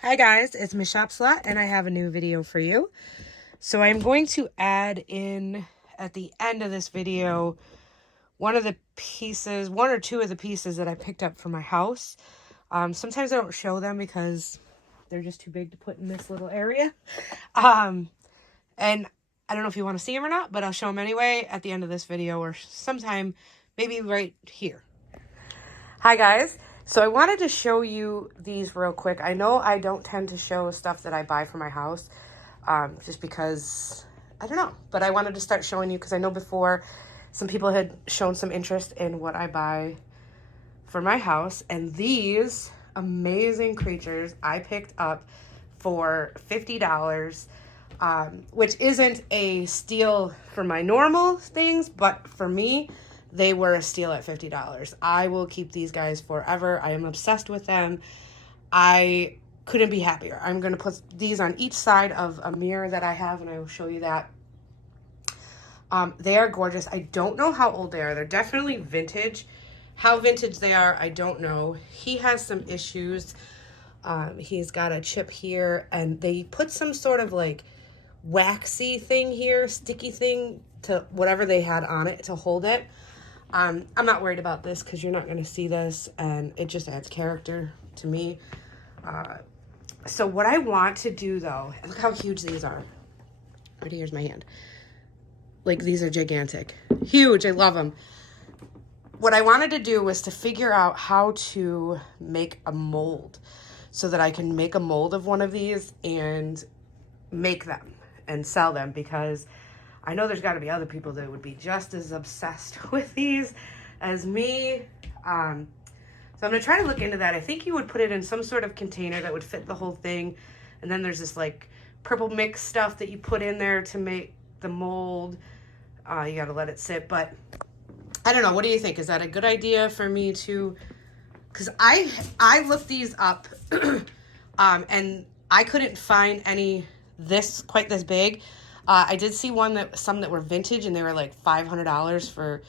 Hi guys, it's Mrs.Shopsalot and I have a new video for you. So I'm going to add in at the end of this video one or two of the pieces that I picked up for my house. Sometimes I don't show them because they're just too big to put in this little area. And I don't know if you want to see them or not, but I'll show them anyway at the end of this video or sometime maybe right here. Hi guys. So I wanted to show you these real quick. I know I don't tend to show stuff that I buy for my house just because, I don't know. But I wanted to start showing you because I know before some people had shown some interest in what I buy for my house. And these amazing creatures I picked up for $50, which isn't a steal for my normal things, but for me, they were a steal at $50. I will keep these guys forever. I am obsessed with them. I couldn't be happier. I'm going to put these on each side of a mirror that I have, and I will show you that. They are gorgeous. I don't know how old they are. They're definitely vintage. How vintage they are, I don't know. He has some issues. He's got a chip here, and they put some sort of like waxy thing here, sticky thing to whatever they had on it to hold it. I'm not worried about this because you're not going to see this, and it just adds character to me. So what I want to do, though, look how huge these are. Right here's my hand. Like, these are gigantic. Huge. I love them. What I wanted to do was to figure out how to make a mold so that I can make a mold of one of these and make them and sell them, because I know there's got to be other people that would be just as obsessed with these as me. So I'm going to try to look into that. I think you would put it in some sort of container that would fit the whole thing. And then there's this like purple mix stuff that you put in there to make the mold. You got to let it sit. But I don't know. What do you think? Is that a good idea for me to... Because I looked these up and I couldn't find any quite this big. I did see some that were vintage, and they were like $500 for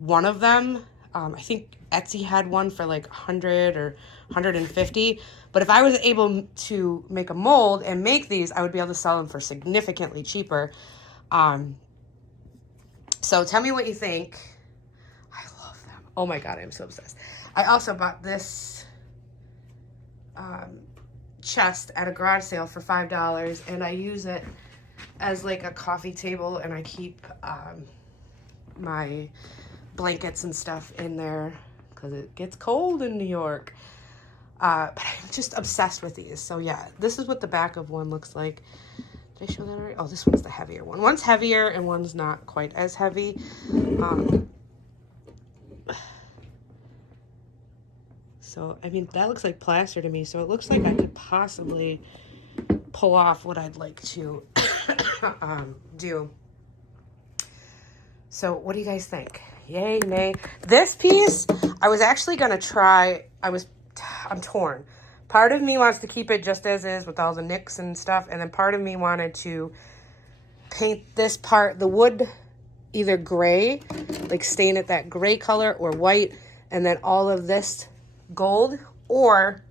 one of them. I think Etsy had one for like $100 or $150. But if I was able to make a mold and make these, I would be able to sell them for significantly cheaper. So tell me what you think. I love them. Oh my God, I'm so obsessed. I also bought this chest at a garage sale for $5, and I use it as like a coffee table, and I keep my blankets and stuff in there because it gets cold in New York. But I'm just obsessed with these. So yeah, this is what the back of one looks like. Did I show that already? Oh, this one's the heavier one. One's heavier and one's not quite as heavy. So, I mean, that looks like plaster to me. So it looks like I could possibly pull off what I'd like to do. So what do you guys think? Yay, nay? This piece, I was actually going to try. I'm torn. Part of me wants to keep it just as is with all the nicks and stuff. And then part of me wanted to paint this part, the wood, either gray, like stain it that gray color, or white. And then all of this gold. Or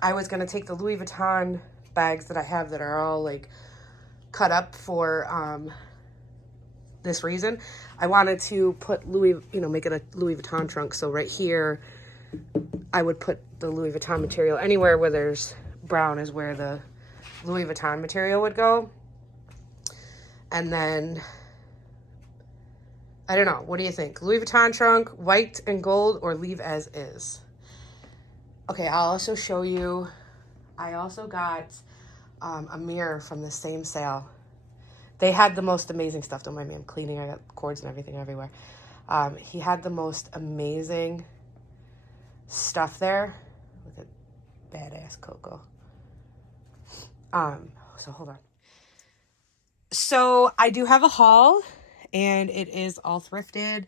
I was going to take the Louis Vuitton bags that I have that are all like cut up for this reason. I wanted to put make it a Louis Vuitton trunk. So right here, I would put the Louis Vuitton material. Anywhere where there's brown is where the Louis Vuitton material would go. And then, I don't know. What do you think? Louis Vuitton trunk, white and gold, or leave as is? Okay, I'll also show you. I also got a mirror from the same sale. They had the most amazing stuff. Don't mind me, I'm cleaning. I got cords and everything everywhere. He had the most amazing stuff there. Look at badass Coco. So hold on. So I do have a haul, and it is all thrifted,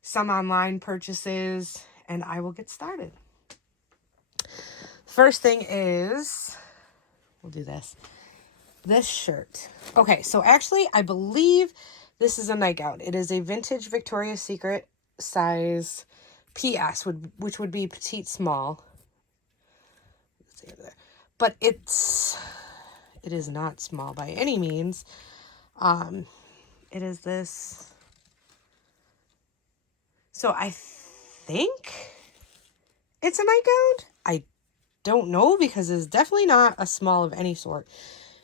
some online purchases, and I will get started. First thing is, we'll do this shirt. Okay, so actually, I believe this is a nightgown. It is a vintage Victoria's Secret size PS, which would be petite small. Let's see over there. but it is not small by any means. It is this. So I think it's a nightgown. I don't know because it's definitely not a small of any sort.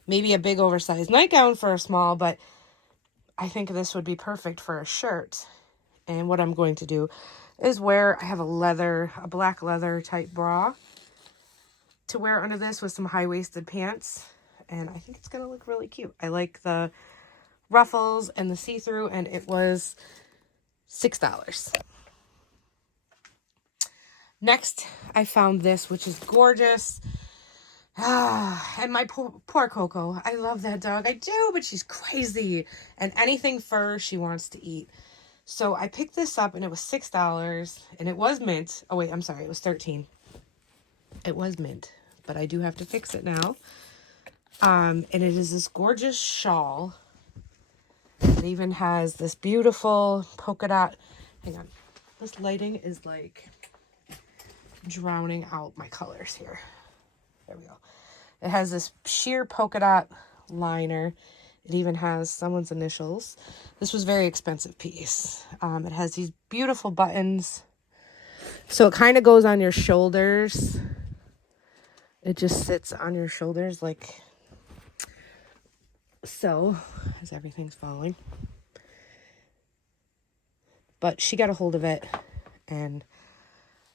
Maybe a big oversized nightgown for a small, but I think this would be perfect for a shirt. And what I'm going to do is I have a black leather type bra to wear under this with some high-waisted pants. And I think it's going to look really cute. I like the ruffles and the see-through, and it was $6. Next, I found this, which is gorgeous. And my poor Coco. I love that dog. I do, but she's crazy. And anything fur she wants to eat. So I picked this up, and it was $6, and it was mint. Oh, wait, I'm sorry. It was $13. It was mint, but I do have to fix it now. And it is this gorgeous shawl. It even has this beautiful polka dot. Hang on. This lighting is like drowning out my colors here. There we go. It has this sheer polka dot liner. It even has someone's initials. This was a very expensive piece. It has these beautiful buttons. So it kind of goes on your shoulders. It just sits on your shoulders like so, as everything's falling. But she got a hold of it and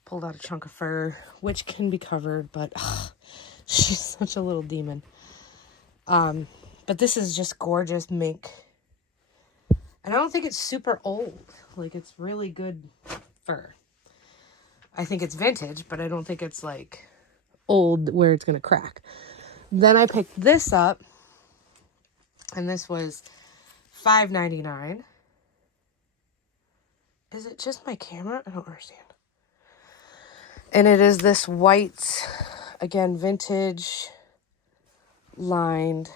pulled out a chunk of fur, which can be covered, but she's such a little demon. But this is just gorgeous mink. And I don't think it's super old. Like, it's really good fur. I think it's vintage, but I don't think it's, like, old where it's going to crack. Then I picked this up, and this was $5.99. Is it just my camera? I don't understand. And it is this white, again, vintage lined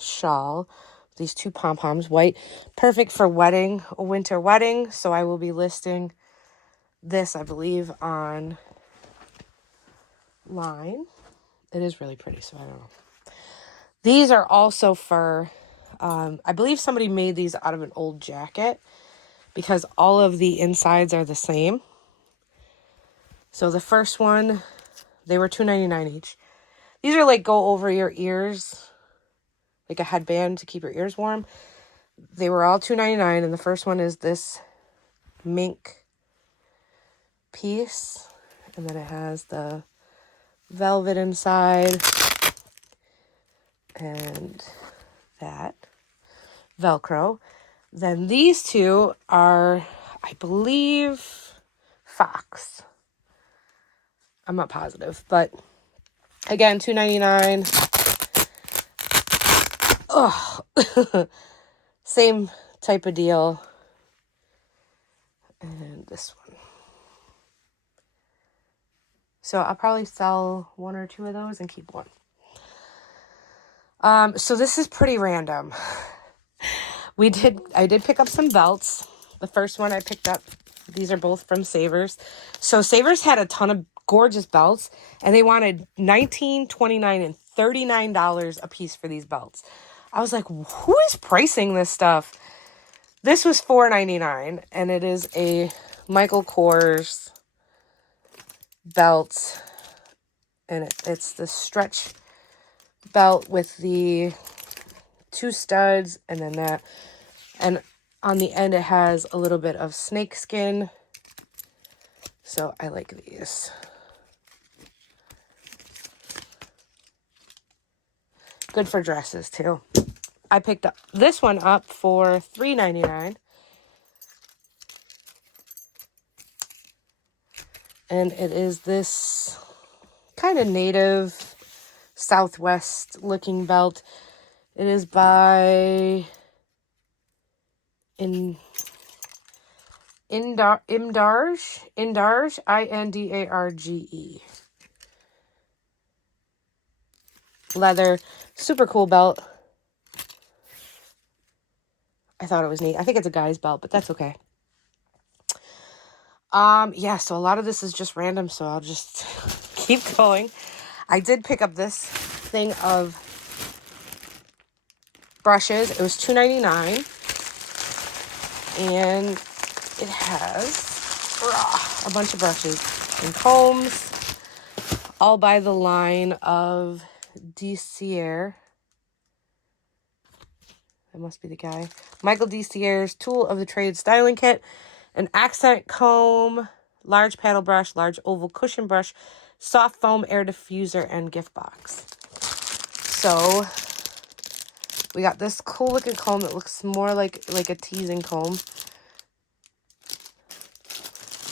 shawl. These two pom-poms, white. Perfect for wedding, a winter wedding. So I will be listing this, I believe, on line. It is really pretty, so I don't know. These are also fur. I believe somebody made these out of an old jacket because all of the insides are the same. So the first one, they were $2.99 each. These are like go over your ears, like a headband to keep your ears warm. They were all $2.99, and the first one is this mink piece, and then it has the velvet inside and that Velcro. Then these two are, I believe, fox. I'm not positive, but again, $2.99. Oh, same type of deal. And this one. So I'll probably sell one or two of those and keep one. So this is pretty random. I did pick up some belts. The first one I picked up, these are both from Savers. So Savers had a ton of gorgeous belts, and they wanted $19, $29, and $39 a piece for these belts. I was like, who is pricing this stuff? This was $4.99, and it is a Michael Kors belt, and it's the stretch belt with the two studs, and then that, and on the end it has a little bit of snakeskin. So I like these. Good for dresses too. I picked up this one up for $3.99. And it is this kind of native Southwest looking belt. It is by Indarge, Indarge. Leather, super cool belt. I thought it was neat. I think it's a guy's belt, but that's okay. Yeah, so a lot of this is just random, so I'll just keep going. I did pick up this thing of brushes. It was $2.99. And it has a bunch of brushes and combs, all by the line of Diffuser. That must be the guy. Michael Diffuser's Tool of the Trade Styling Kit, an accent comb, large paddle brush, large oval cushion brush, soft foam air diffuser, and gift box. So we got this cool looking comb that looks more like a teasing comb.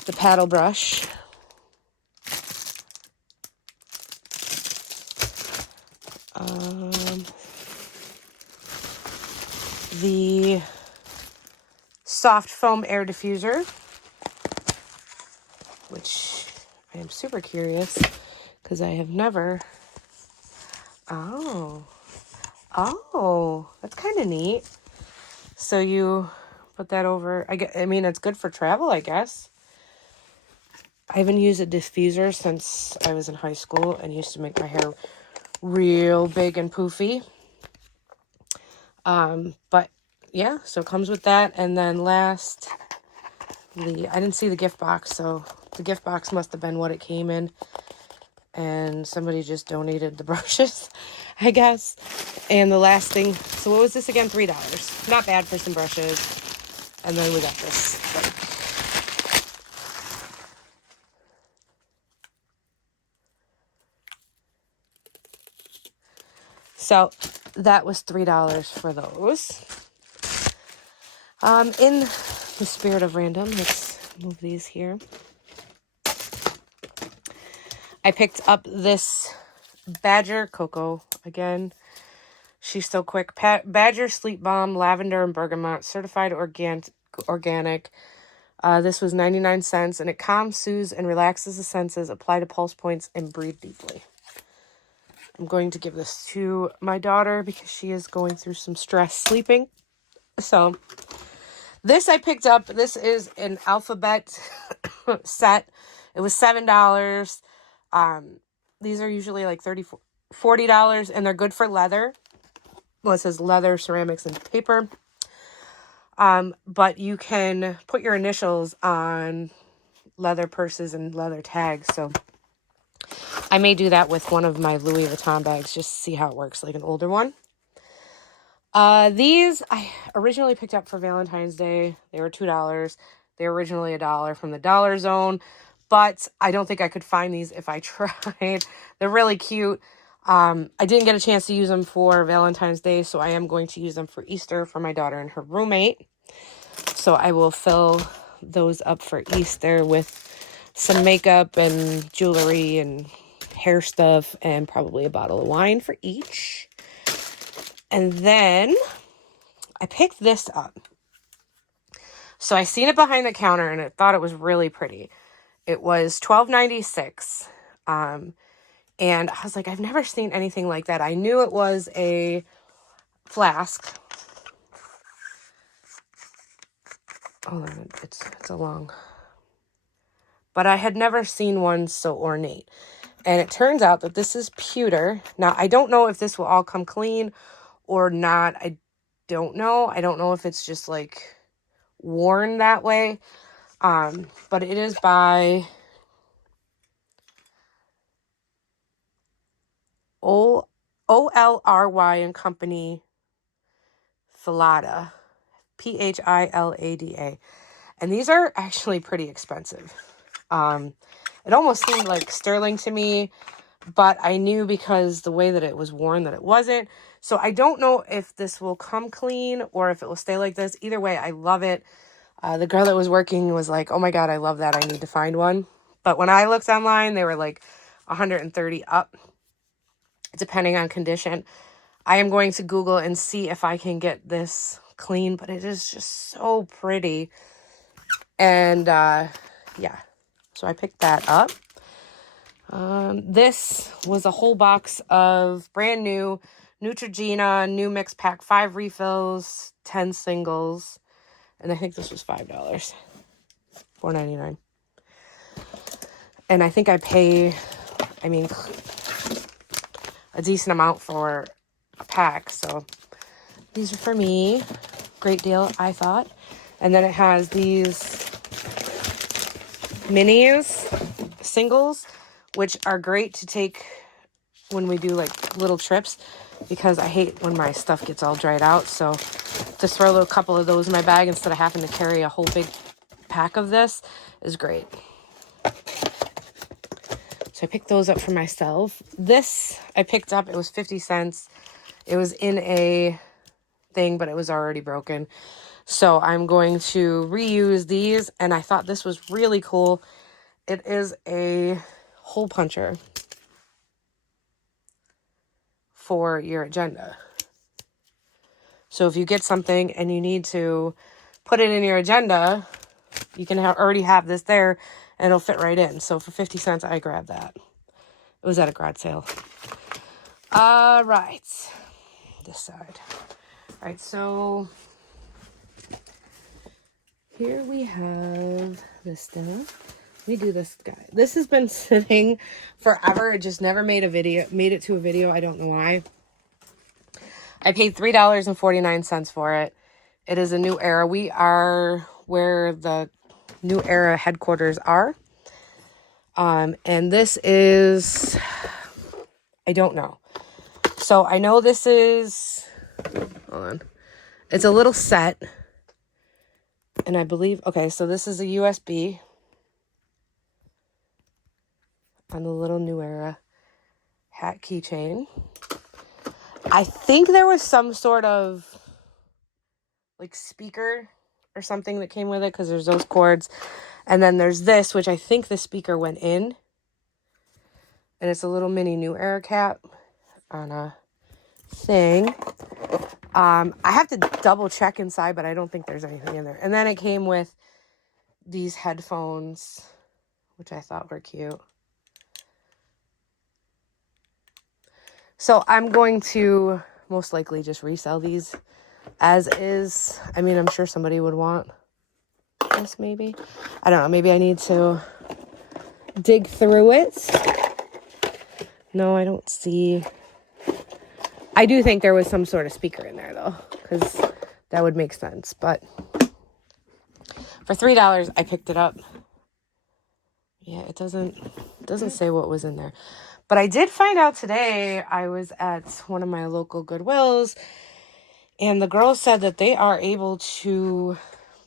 The paddle brush. The soft foam air diffuser, which I am super curious because I have never. Oh, that's kind of neat. So you put that over. I mean, it's good for travel, I guess. I haven't used a diffuser since I was in high school and used to make my hair real big and poofy. But yeah, so it comes with that. And then lastly, I didn't see the gift box, so the gift box must have been what it came in. And somebody just donated the brushes, I guess. And the last thing, so what was this again? $3. Not bad for some brushes. And then we got this, like, so that was $3 for those. In the spirit of random, let's move these here. I picked up this Badger Cocoa again. She's so quick. Badger Sleep Balm, lavender and bergamot, certified organic. This was 99 cents, and it calms, soothes, and relaxes the senses. Apply to pulse points and breathe deeply. I'm going to give this to my daughter because she is going through some stress sleeping. So this I picked up. This is an alphabet set. It was $7. These are usually like $40, and they're good for leather. Well, it says leather, ceramics, and paper. But you can put your initials on leather purses and leather tags. So I may do that with one of my Louis Vuitton bags just to see how it works, like an older one. These I originally picked up for Valentine's Day. They were $2. They were originally $1 from the Dollar Zone, but I don't think I could find these if I tried. They're really cute. I didn't get a chance to use them for Valentine's Day, so I am going to use them for Easter for my daughter and her roommate. So I will fill those up for Easter with some makeup and jewelry and hair stuff and probably a bottle of wine for each. And then I picked this up. So I seen it behind the counter and I thought it was really pretty. It was $12.96. And I was like, I've never seen anything like that. I knew it was a flask. Oh, it's a long. But I had never seen one so ornate. And it turns out that this is pewter. Now, I don't know if this will all come clean or not. I don't know. I don't know if it's just like worn that way. But it is by OLRY and Company Philada. Philada. And these are actually pretty expensive. It almost seemed like sterling to me, but I knew because the way that it was worn that it wasn't. So I don't know if this will come clean or if it will stay like this. Either way, I love it. The girl that was working was like, oh my God, I love that. I need to find one. But when I looked online, they were like $130 up, depending on condition. I am going to Google and see if I can get this clean, but it is just so pretty. And yeah, so I picked that up. This was a whole box of brand new Neutrogena new mix pack, 5 refills, 10 singles, and I think this was $5, $4.99. And I think I pay, I mean, a decent amount for a pack. So these are for me. Great deal, I thought. And then it has these minis, singles, which are great to take when we do like little trips, because I hate when my stuff gets all dried out. So to throw a couple of those in my bag instead of having to carry a whole big pack of this is great. So I picked those up for myself. This I picked up, it was 50 cents. It was in a thing, but it was already broken. So I'm going to reuse these, and I thought this was really cool. It is a hole puncher for your agenda. So if you get something and you need to put it in your agenda, you can already have this there and it'll fit right in. So for 50 cents, I grabbed that. It was at a garage sale. All right. This side. All right, so here we have this stuff. Let me do this guy. This has been sitting forever. It just never made it to a video. I don't know why. I paid $3.49 for it. It is a New Era. We are where the New Era headquarters are. And this is, I don't know. So I know this is, hold on. It's a little set. And I believe, okay, so this is a USB on the little New Era hat keychain. I think there was some sort of like speaker or something that came with it, because there's those cords. And then there's this, which I think the speaker went in. And it's a little mini New Era cap on a thing. I have to double check inside, but I don't think there's anything in there. And then it came with these headphones, which I thought were cute. So I'm going to most likely just resell these as is. I mean, I'm sure somebody would want this maybe. I don't know. Maybe I need to dig through it. No, I don't see. I do think there was some sort of speaker in there though, because that would make sense. But for $3, I picked it up. Yeah, it doesn't say what was in there. But I did find out today, I was at one of my local Goodwills, and the girl said that they are able to,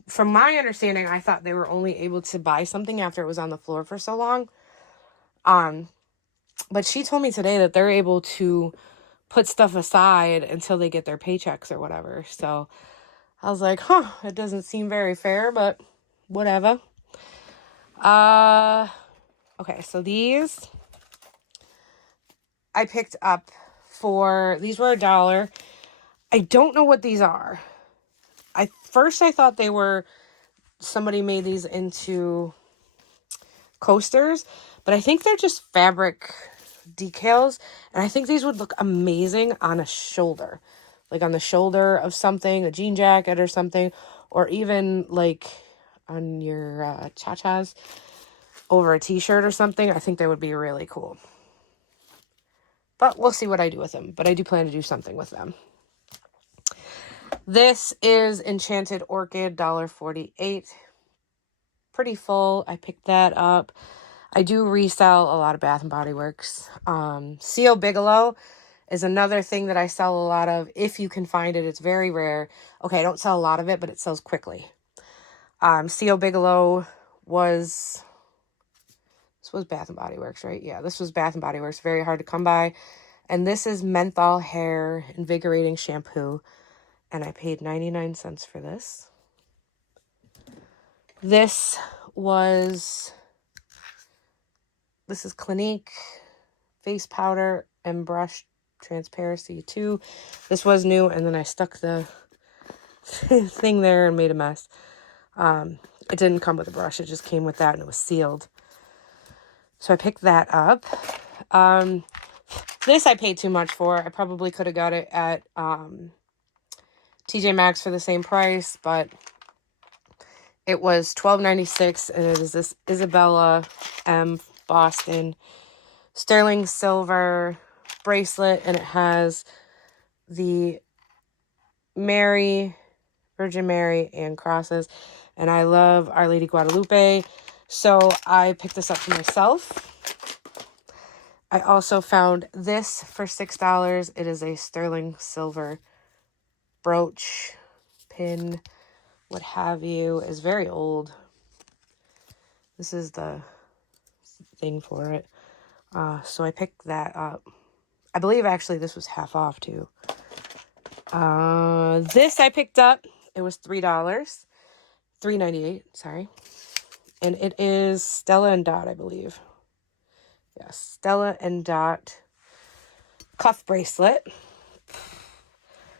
from my understanding, I thought they were only able to buy something after it was on the floor for so long. But she told me today that they're able to put stuff aside until they get their paychecks or whatever. So I was like, it doesn't seem very fair, but whatever. Okay, so these I picked up these were $1. I don't know what these are. First I thought they were, somebody made these into coasters, but I think they're just fabric decals, and I think these would look amazing on a shoulder, like on the shoulder of something, a jean jacket or something, or even like on your cha-chas over a t-shirt or something. I think they would be really cool, but we'll see what I do with them. But I do plan to do something with them. This is Enchanted Orchid, $1.48. Pretty full. I picked that up. I do resell a lot of Bath & Body Works. C.O. Bigelow is another thing that I sell a lot of. If you can find it, it's very rare. Okay, I don't sell a lot of it, but it sells quickly. C.O. Bigelow this was Bath & Body Works, right? Yeah, this was Bath & Body Works. Very hard to come by. And this is Menthol Hair Invigorating Shampoo. And I paid 99 cents for this. This is Clinique face powder and brush transparency too. This was new, and then I stuck the thing there and made a mess. It didn't come with a brush. It just came with that, and it was sealed. So I picked that up. This I paid too much for. I probably could have got it at TJ Maxx for the same price, but it was $12.96, and it is this Isabella M Boston sterling silver bracelet, and it has the Virgin Mary, and crosses. And I love Our Lady Guadalupe, so I picked this up for myself. I also found this for $6. It is a sterling silver brooch, pin, what have you. It's very old. This is the thing for it. So I picked that up. I believe actually this was half off too. This I picked up. It was $3. $3.98, sorry. And it is Stella and Dot, I believe. Yes, Stella and Dot cuff bracelet.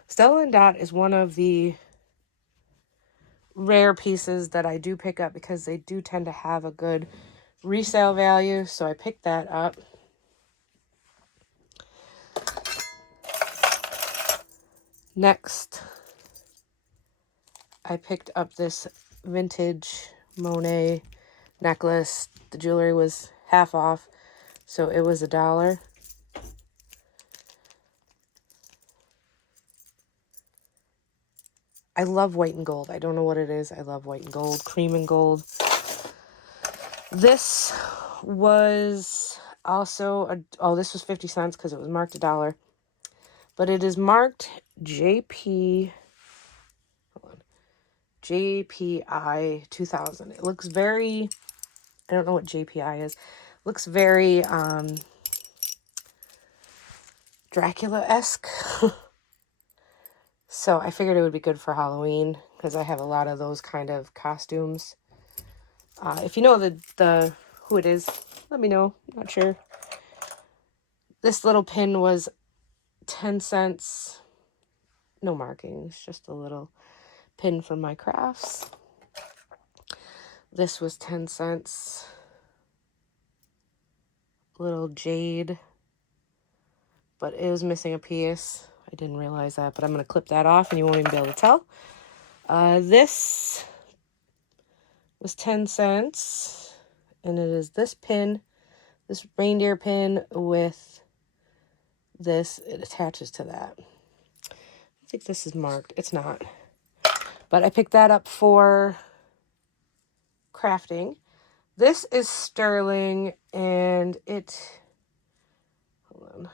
Stella and Dot is one of the rare pieces that I do pick up because they do tend to have a good resale value. So I picked that up. Next, I picked up this vintage Monet necklace. The jewelry was half off, so it was $1. I love white and gold. I don't know what it is. I love white and gold, cream and gold. This was also this was 50 cents because it was marked $1. But it is marked JPI 2000. It looks very, I don't know what JPI is. It looks very Dracula-esque. So I figured it would be good for Halloween because I have a lot of those kind of costumes. If you know the who it is, let me know. Not sure. This little pin was 10 cents. No markings, just a little pin for my crafts. This was 10 cents. Little jade. But it was missing a piece. I didn't realize that, but I'm going to clip that off and you won't even be able to tell. This was 10 cents. And it is this pin, this reindeer pin with this. It attaches to that. I think this is marked. It's not. But I picked that up for crafting. This is sterling and hold on.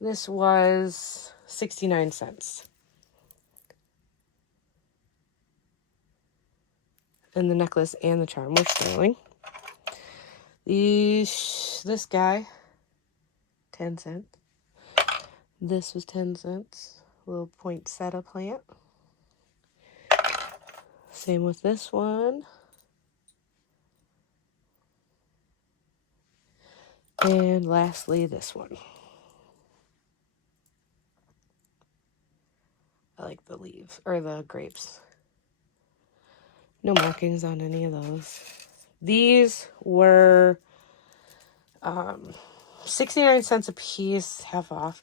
This was 69 cents. And the necklace and the charm were sterling. This guy, 10 cents. This was 10 cents. Little poinsettia plant. Same with this one. And lastly, this one. I like the leaves, or the grapes. No markings on any of those. These were 69 cents a piece, half off.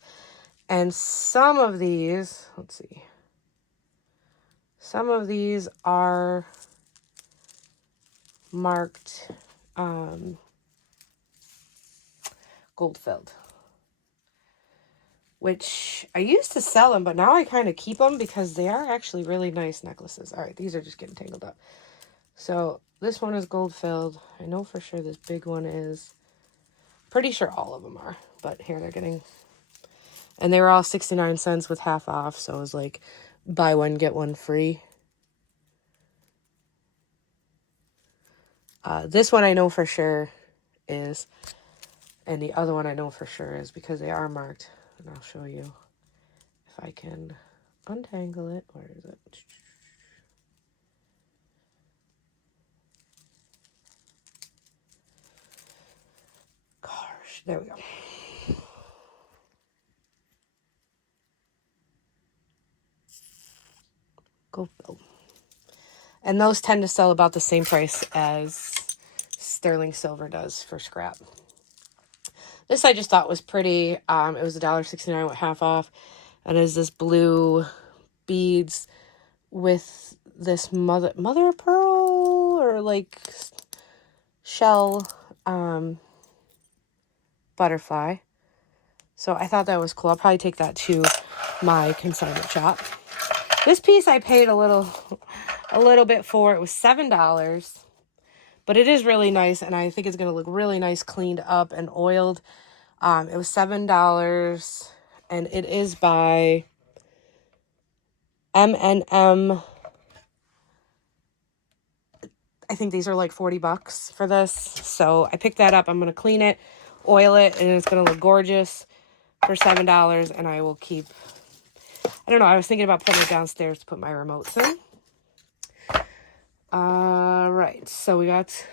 And some of these, let's see. Some of these are marked gold filled. Which I used to sell them, but now I kind of keep them because they are actually really nice necklaces. All right, these are just getting tangled up. So this one is gold filled. I know for sure this big one is. Pretty sure all of them are, but here they're getting. And they were all 69 cents with half off, so it was like buy one, get one free. This one I know for sure is, and the other one I know for sure is because they are marked. And I'll show you if I can untangle it. Where is it? Gosh, there we go. Go Bill. And those tend to sell about the same price as sterling silver does for scrap. This I just thought was pretty. It was $1.69 with half off. And it is this blue beads with this mother of pearl or like shell butterfly. So I thought that was cool. I'll probably take that to my consignment shop. This piece I paid a little bit for. It was $7. But it is really nice, and I think it's going to look really nice cleaned up and oiled. It was $7, and it is by M&M. I think these are like $40 for this. So I picked that up. I'm going to clean it, oil it, and it's going to look gorgeous for $7. And I will keep, I don't know, I was thinking about putting it downstairs to put my remotes in. Right, so we got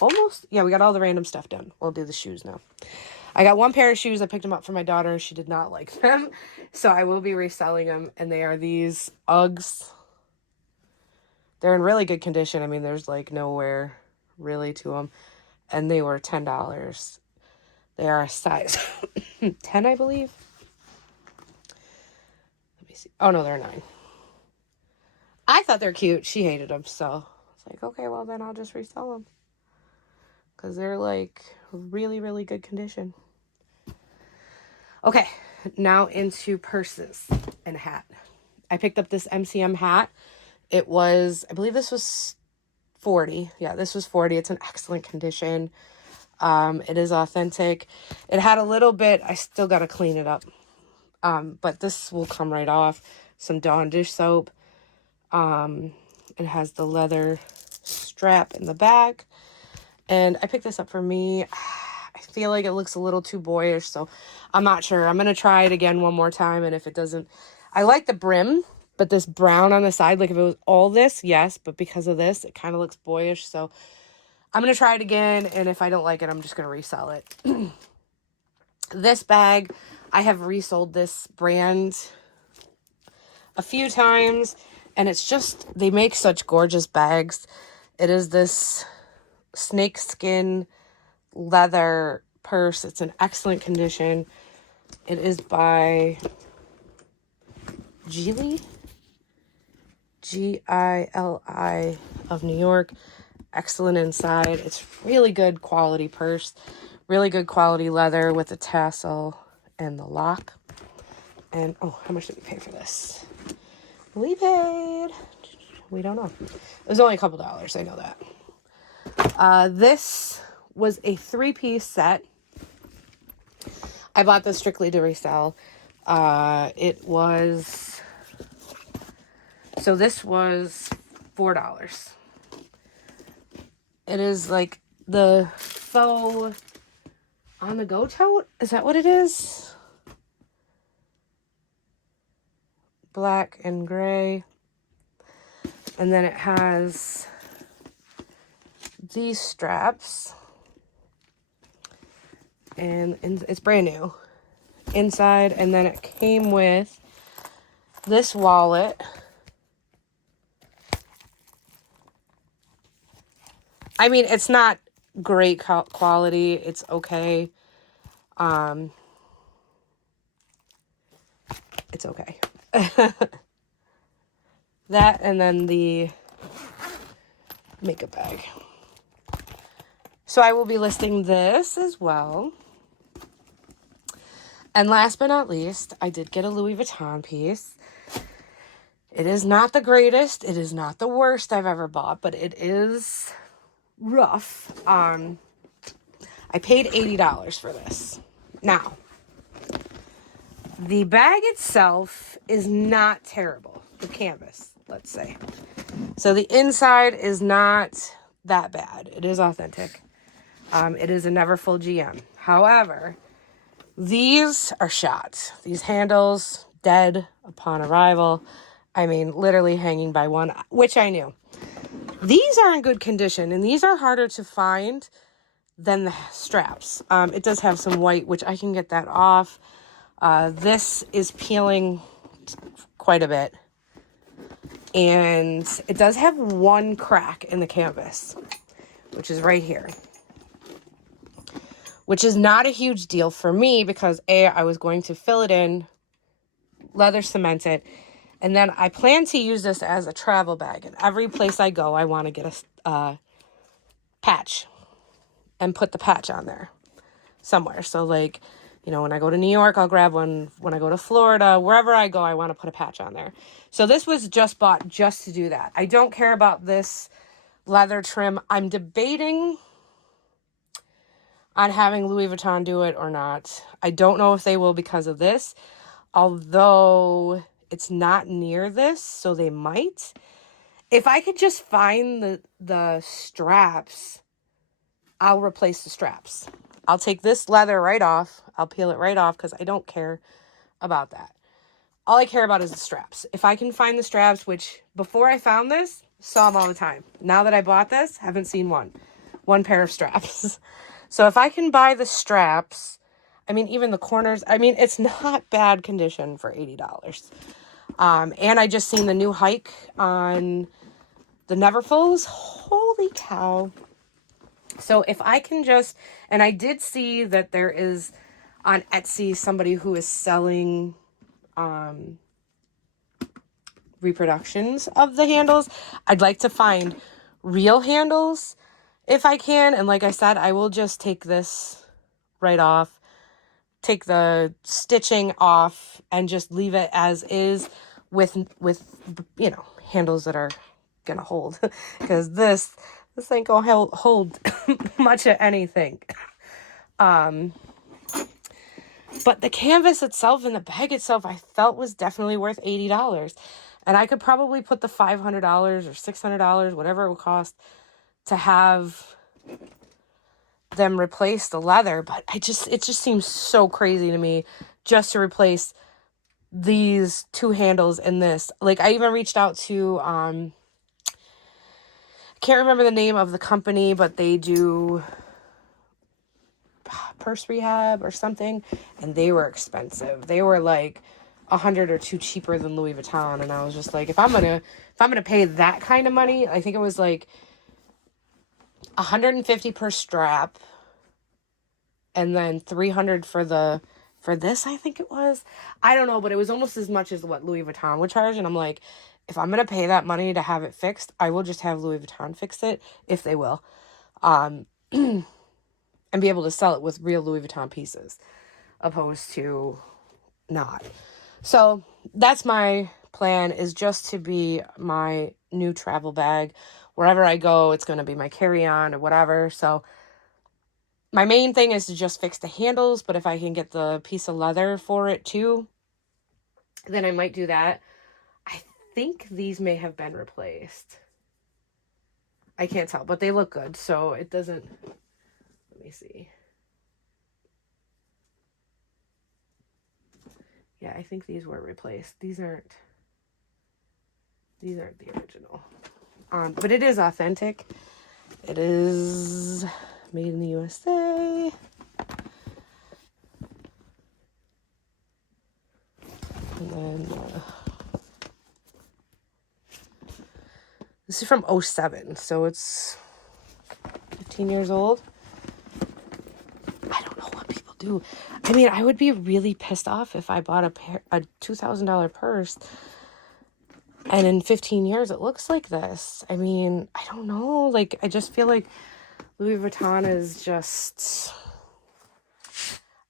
we got all the random stuff done. We'll do the shoes now. I got one pair of shoes. I picked them up for my daughter. She did not like them, so I will be reselling them, and they are these Uggs. They're in really good condition. I mean, there's like nowhere really to them, and they were $10. They are a size 10, I believe. Let me see. Oh, no, they're 9. I thought they're cute. She hated them, so it's like, okay, well, then I'll just resell them. Because they're, like, really, really good condition. Okay, now into purses and hat. I picked up this MCM hat. It was, I believe this was $40. Yeah, this was $40. It's in excellent condition. It is authentic. It had a little bit, I still got to clean it up. But this will come right off. Some Dawn dish soap. It has the leather strap in the back, and I picked this up for me. I feel like it looks a little too boyish, so I'm not sure. I'm going to try it again one more time, and if it doesn't, I like the brim, but this brown on the side, like if it was all this, yes, but because of this, it kind of looks boyish, so I'm going to try it again, and if I don't like it, I'm just going to resell it. This bag, I have resold this brand a few times, and it's just, they make such gorgeous bags. It is this snakeskin leather purse. It's in excellent condition. It is by Gili, Gili of New York. Excellent inside. It's really good quality purse. Really good quality leather with the tassel and the lock. And, oh, how much did we pay for this? We paid, we don't know. It was only a couple dollars, I know that. This was a 3-piece set. I bought this strictly to resell. It was, so this was $4. It is like the faux on-the-go tote. Is that what it is? Black and gray. And then it has these straps. And it's brand new inside. And then it came with this wallet. I mean, it's not great quality. It's okay. It's okay. That, and then the makeup bag. So I will be listing this as well. And last but not least, I did get a Louis Vuitton piece. It is not the greatest. It is not the worst I've ever bought, but it is rough. I paid $80 for this. Now, the bag itself is not terrible. The canvas, let's say. So the inside is not that bad. It is authentic. It is a never full GM. However, these are shot. These handles, dead upon arrival. I mean, literally hanging by one, which I knew. These are in good condition, and these are harder to find than the straps. It does have some white, which I can get that off. This is peeling quite a bit. And it does have one crack in the canvas, which is right here. Which is not a huge deal for me because, A, I was going to fill it in, leather cement it, and then I plan to use this as a travel bag. And every place I go, I want to get a patch and put the patch on there somewhere. So, like, You know, when I go to New York, I'll grab one. When I go to Florida, wherever I go, I want to put a patch on there. So this was just bought just to do that. I don't care about this leather trim. I'm debating on having Louis Vuitton do it or not. I don't know if they will because of this, although it's not near this, so they might. If I could just find the straps, I'll replace the straps. I'll take this leather right off. I'll peel it right off because I don't care about that. All I care about is the straps. If I can find the straps, which before I found this, saw them all the time. Now that I bought this, haven't seen one pair of straps. So if I can buy the straps, I mean, even the corners, I mean, it's not bad condition for $80. And I just seen the new hike on the Neverfulls. Holy cow. So if I can just, and I did see that there is on Etsy somebody who is selling reproductions of the handles. I'd like to find real handles if I can. And like I said, I will just take this right off, take the stitching off, and just leave it as is with you know, handles that are gonna hold, because this ain't gonna hold much of anything. But the canvas itself and the bag itself, I felt was definitely worth $80. And I could probably put the $500 or $600, whatever it would cost, to have them replace the leather. But it just seems so crazy to me just to replace these two handles in this. Like, I even reached out to, I can't remember the name of the company, but they do purse rehab or something, and they were expensive. They were like $100 or $2 cheaper than Louis Vuitton, and I was just like, if I'm gonna pay that kind of money, I think it was like $150 per strap, and then $300 for this, I think it was. I don't know, but it was almost as much as what Louis Vuitton would charge, and I'm like, if I'm gonna pay that money to have it fixed, I will just have Louis Vuitton fix it, if they will. And be able to sell it with real Louis Vuitton pieces, opposed to not. So that's my plan, is just to be my new travel bag. Wherever I go, it's going to be my carry-on or whatever. So my main thing is to just fix the handles, but if I can get the piece of leather for it too, then I might do that. I think these may have been replaced. I can't tell, but they look good, so it doesn't... Let me see. Yeah, I think these were replaced. These aren't the original. But it is authentic. It is made in the USA. And then this is from 07, so it's 15 years old. I don't know what people do. I mean, I would be really pissed off if I bought a $2,000 purse and in 15 years it looks like this. I mean, I don't know. Like, I just feel like Louis Vuitton is just...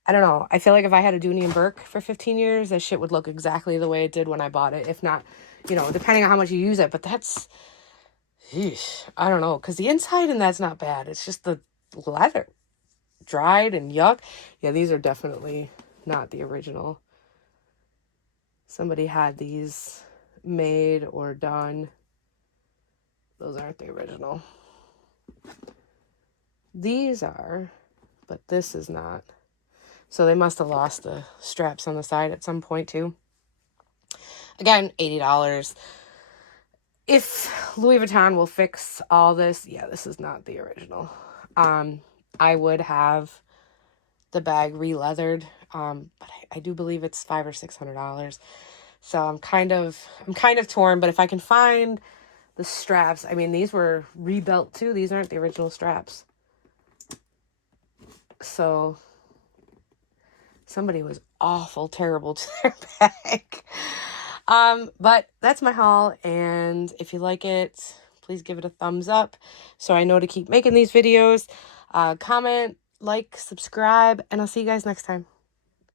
I don't know. I feel like if I had a Dooney & Burke for 15 years, that shit would look exactly the way it did when I bought it. If not, you know, depending on how much you use it. But that's... Eesh, I don't know. Because the inside and that's not bad. It's just the leather. Dried and yuck. Yeah, these are definitely not the original. Somebody had these made or done. Those aren't the original. These are, but this is not. So they must have lost the straps on the side at some point too. Again, $80. If Louis Vuitton will fix all this, yeah, this is not the original. I would have the bag re-leathered, but I do believe it's $500 or $600. So I'm kind of torn. But if I can find the straps, I mean, these were rebuilt too. These aren't the original straps. So somebody was awful terrible to their bag. But that's my haul, and if you like it, please give it a thumbs up so I know to keep making these videos. Comment, like, subscribe, and I'll see you guys next time.